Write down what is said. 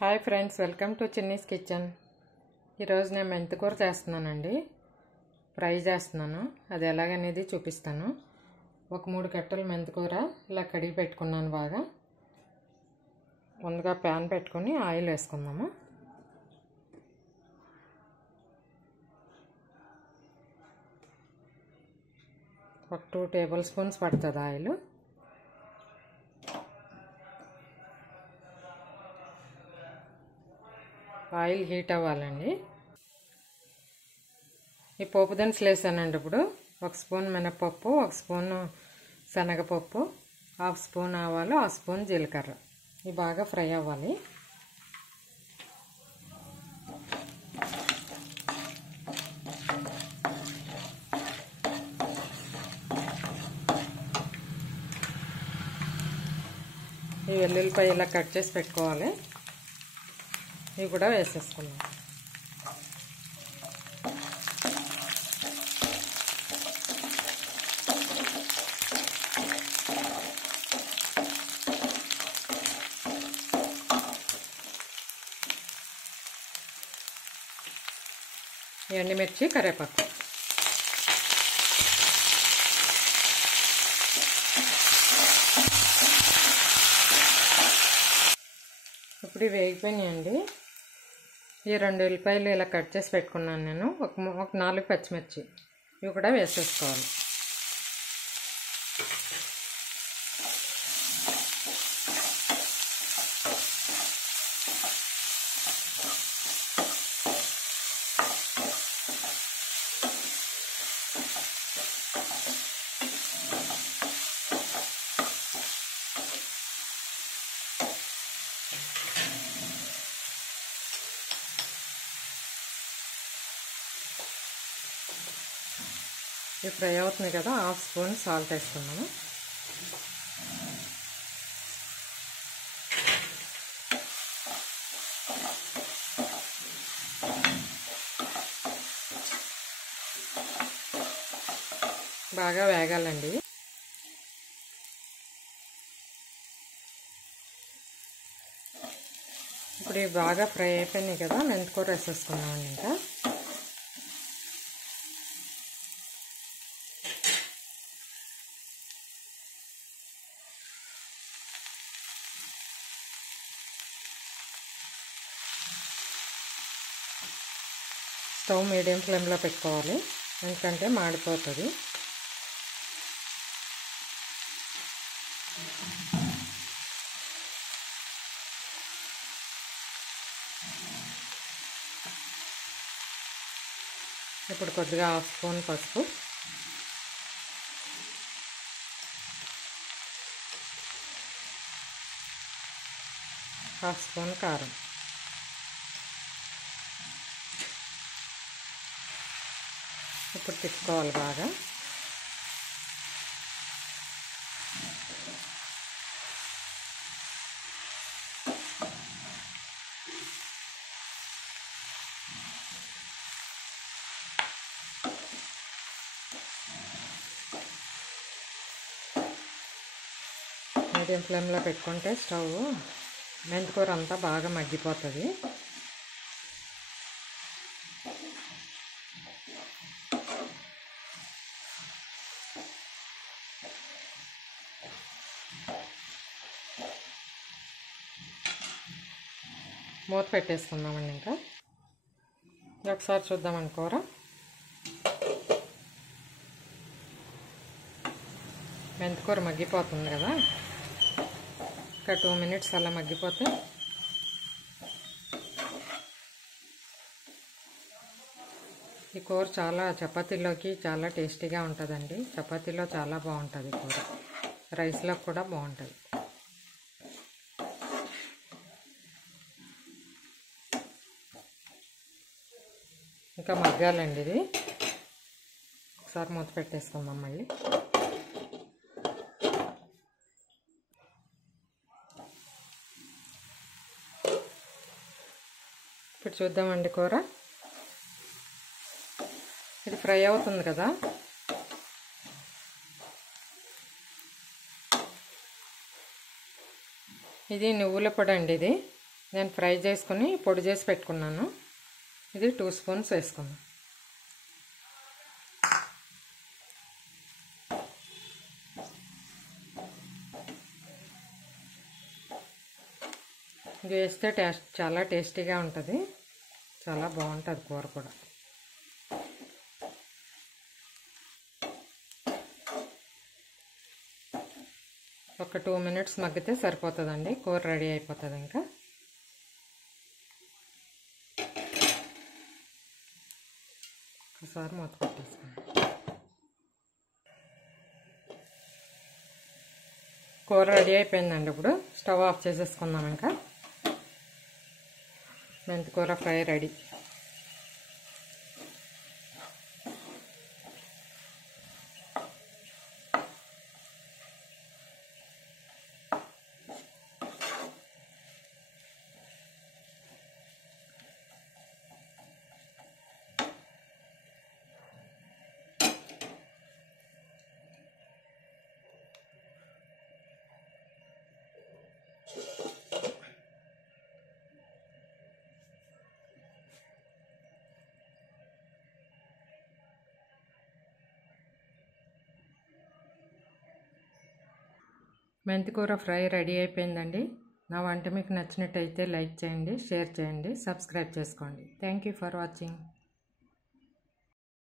Hi friends, welcome to Chinni's kitchen. ఈరోజు నేను మెంతికూర చేస్తున్నానండి. ఫ్రై చేస్తున్నాను. అది ఎలాగనేది చూపిస్తాను. ఒక 3 కట్టలు మెంతికూర ఇలా కడిగి పెట్టుకున్నాను బాగా. ముందుగా ప్యాన్ పెట్టుకొని ఆయిల్ వేసుకుందాము. ఒక 2 టేబుల్ స్పూన్స్ పడుతుంది ఆయిల్. ఆయిల్ హీట్ అవ్వాలండి. ఈ పోపు దినుసులు వేసానండి. ఇప్పుడు 1 స్పూన్ మినపప్పు, 1 స్పూన్ శనగపప్పు, 1/2 స్పూన్ ఆవాలు, 1 స్పూన్ జీలకర్ర. ఇవి బాగా ఫ్రై అవ్వాలి. ఈ వెల్లుల్లిపాయ ఇలా కట్ చేసి పెట్టుకోవాలి. ఇవి కూడా వేసేసుకున్నాం. ఎండుమిర్చి, కరివేపాకు. ఇప్పుడు ఇవి వేగిపోయినాయండి. ఈ 2 ఉల్లిపాయలు ఇలా కట్ చేసి పెట్టుకున్నాను నేను. ఒక 4 పచ్చిమిర్చి ఇవి కూడా వేసేసుకోవాలి. ఇవి ఫ్రై అవుతుంది కదా, 1/2 స్పూన్ సాల్ట్ వేసుకున్నాము. బాగా వేగాలండి. ఇప్పుడు ఇవి బాగా ఫ్రై అయిపోయినాయి కదా, మెంతికూర వేసేసుకున్నామండి. ఇంకా స్టవ్ మీడియం ఫ్లేమ్లో పెట్టుకోవాలి, ఎందుకంటే మాడిపోతుంది. ఇప్పుడు కొద్దిగా 1/2 స్పూన్ పసుపు, హాఫ్ స్పూన్ కారం, ఇప్పుడు తిప్పుకోవాలి బాగా. మీడియం ఫ్లేమ్లో పెట్టుకుంటే స్టవ్ మెంతికూర అంతా బాగా మగ్గిపోతుంది. మూత పెట్టేసుకుందామండి. ఇంకా ఒకసారి చూద్దామని కూర. మెంతికూర మగ్గిపోతుంది కదా, ఒక 2 మినిట్స్ అలా మగ్గిపోతే ఈ కూర చాలా చపాతీలోకి చాలా టేస్టీగా ఉంటుందండి. చపాతీలో చాలా బాగుంటుంది కూర, రైస్లో కూడా బాగుంటుంది. ఇంకా మగ్గాలండి ఇది. ఒకసారి మూత పెట్టేసుకుందాం మళ్ళీ. ఇప్పుడు చూద్దామండి కూర. ఇది ఫ్రై అవుతుంది కదా, ఇది నువ్వుల పొడి అండి. ఇది నేను ఫ్రై చేసుకుని పొడి చేసి పెట్టుకున్నాను. ఇది 2 స్పూన్స్ వేసుకున్నాను. ఇది వేస్తే చాలా టేస్టీగా ఉంటుంది. చాలా బాగుంటుంది కూర కూడా. ఒక 2 మినిట్స్ మగ్గితే సరిపోతుందండి. కూర రెడీ అయిపోతుంది. ఇంకా ఒకసారి మూత పెట్టేసుకుందాం. కూర రెడీ అయిపోయిందండి. ఇప్పుడు స్టవ్ ఆఫ్ చేసేసుకుందాం. ఇంకా మెంతికూర ఫ్రై రెడీ. మెంతికూర ఫ్రై రెడీ అయిపోయిందండి. నా వంట మీకు నచ్చినట్టయితే లైక్ చేయండి, షేర్ చేయండి, సబ్స్క్రైబ్ చేసుకోండి. Thank you for watching.